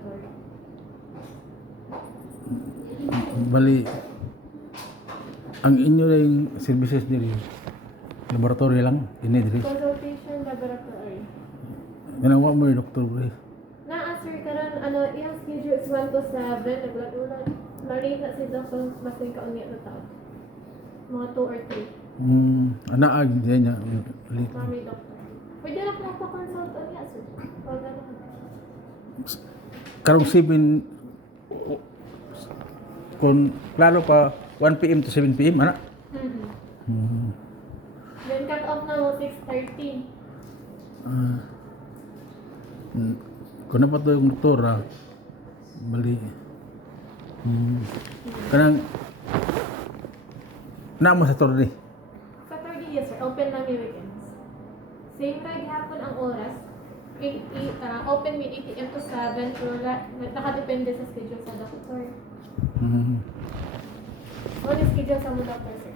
laboratory. Bali, ang inyo na yung services diri, laboratory lang, ini diri. Consultation laboratory. Ganawa mo yung doktor bro. Na-answer karon iyang schedule is 1 to 7. Naglagulan. Mali na si Dr. mas yung kaunit na tao. Mga 2 or 3. Anaag niya. Mami doctor. Pwede na ko magpa-consult on niya, sir. Pag ano. Karong 7, kung klaro pa, 1 p.m. to 7 p.m., ana? Then cut off na mo 6:30. Kung na pa ito yung doktora, bali. Kanang, na mo sa torne. Saturday, yes sir. Open na may weekends. Same time hapon ang oras. Open may 8 a.m. to 7. Pero nakadepende sa schedule sa doctor. Ano yung schedule sa mo doctor, sir?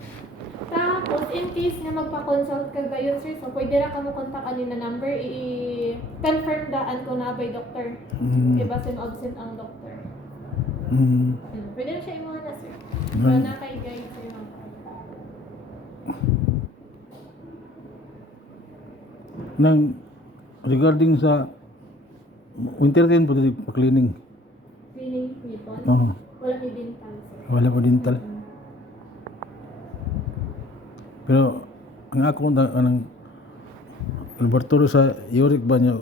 Tapos, in case na magpa-consult ka ba yun, sir, so pwede na ka mo kontak ano na number, i-confirm daan kung na ba'y doctor. Iba sin absent ang doctor. Pwede na siya imuha na, sir. So, na kay guide, sir, mga Nang, regarding sa winter din po dito pa-cleaning. cleaning nipon. Oo. Wala may dental, sir. Wala pa dental. Pero ang ako anang laboratory sa Yorick ba niya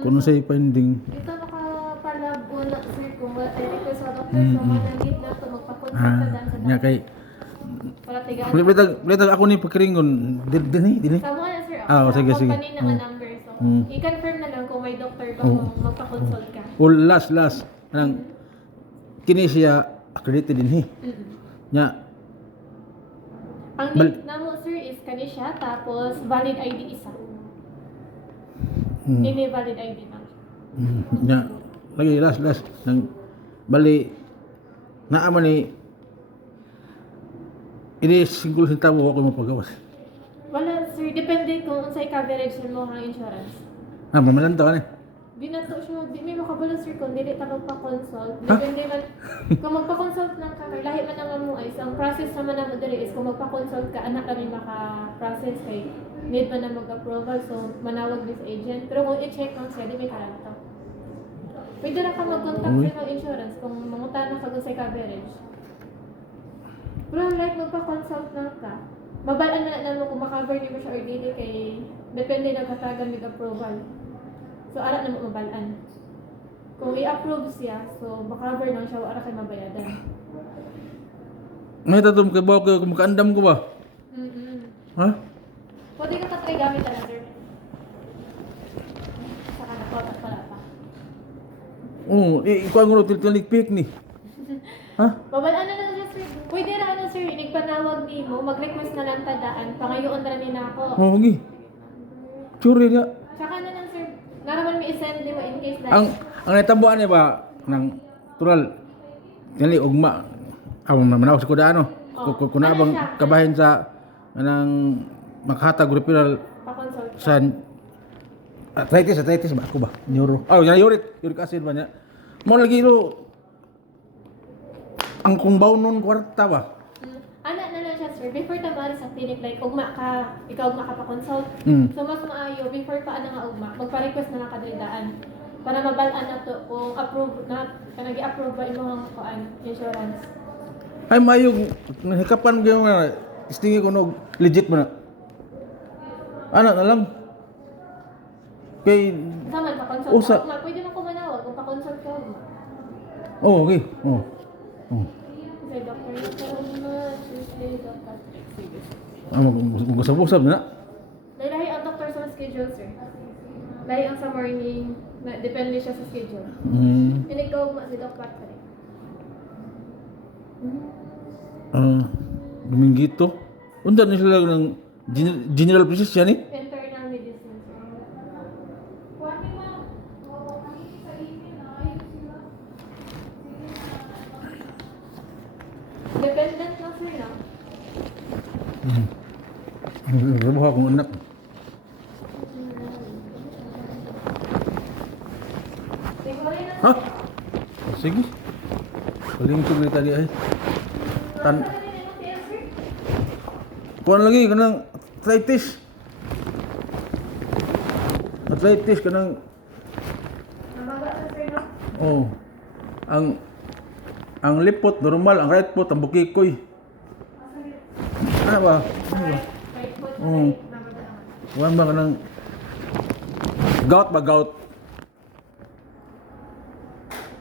kung sa'y finding Ito nakapalab na, sir, kung wala tayo request sa doctor, so managit na ito, magpa-consult ka daan sa niya doctor. kay Para tigaan. Biletag ako ni pagkiringon din. Sa mga na, sir, Ah, sige, sige. company na nga number, so i-confirm na lang kung may doctor ba kung magpa-consult ka. O last anang kini siya accredited din nya Ang need na mo, sir, is kani siya, tapos valid ID isa. Ini valid ID na. nya lagi last nang bali naa man ni ini 50 centavo ako mapagawas. Wala, sir, depende kung unsay coverage mo ang insurance. Mamalan to ani. Di na to siya, di may makabalo, sir, kung dili ta magpa-consult. Depende man, kung magpa-consult lang ka, kay lahi man naman mo ay, ang process naman naman dili is kung magpa-consult ka, anak kami maka-process kay need pa na mag-approval, so manawag this agent. Pero kung i-check lang siya, di may karanta. Pwede na ka mag-contact sa mga insurance kung mangutan na ka sa coverage. Pero like magpa-consult lang ka, mabalaan na naman kung makaver niyo ba siya or dili kay depende na katagan mag-approval. So, ara na mo mabalaan. Kung i-approve siya, so makaver lang siya, ara kay mabayadan. May tatom kay ba ko makaandam ko ba? Ha? Pwede ka katry gamit na sir. Saka na po, at pala pa. Ikaw ang tilik pick ni. Ha? Babalaan na lang sir. Pwede na sir, inigpanawag ni mo, mag-request na lang tadaan, pangayoon na rin na ako. Gi. Churi niya. Saka na lang sir, naraman may isend mo in case na. Ang natabuan niya ba ng tural kani ugma manaw sa kuda ano kung abang kabahin sa anang makhatag referral Pa-consult ka. sa arthritis ba ako ba neuro uric acid ba niya mo lagi ro ang kung bawnon kwarta ba Anak na lang siya, sir. Before tamari sa clinic, like, ikaw ugma ka pa-consult. So, mas maayo, before pa nga ugma, magpa-request na lang kadridaan. Para mabalaan na to kung approve na, kanagi-approve ba imong insurance. ay mayog hikapan gyud na istingi ko nog legit man ana na lang kay Sama, pa-consult Usa. ka ugma. Pwede mo kumanawag kung pa-consult ka ugma. okay Kasi Dr. Nicolás, Tuesday, Dr. Patrick. Sige. magusab-usab na Lahi ang doctor sa schedule, sir. Lahi ang sa morning, depende siya sa schedule. Ikaw ugma si Dr. Patrick. Dominguito. Unta na sila ng general physician eh? Internal medicine, sir. Dependent lang, sir, no? Trabaho akong anak. Siguro yun Ha? lang. sige. Palingkod na tadi ay. Tan kuan lagi kanang arthritis. Arthritis kanang Namaga sa sir, no? oh. Ang lipot normal, ang right foot ang bukikoy. Ano ba? Ano ba? Right foot, Oo. namaga naman. Kuan ba kanang gout ba gout?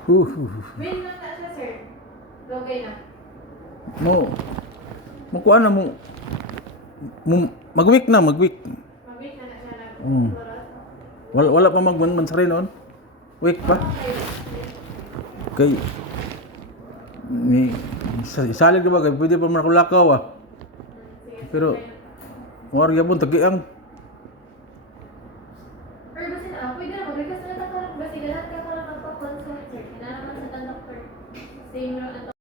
Win lang na siya, sir. Okay na. Mo kuan na mo mag-week na, mag-week. Mabit na na siya na. Mm. Wala pa magman sa rin noon. Week pa. Kay ni isalig ba kay pwede pa man ako lakaw ah. Pero war gyapon tagiang. Or basta na, pwede na mag-request na ta karon basta lahat ka karon magpa-consult, sir. Kinahanglan sa doctor. Same ra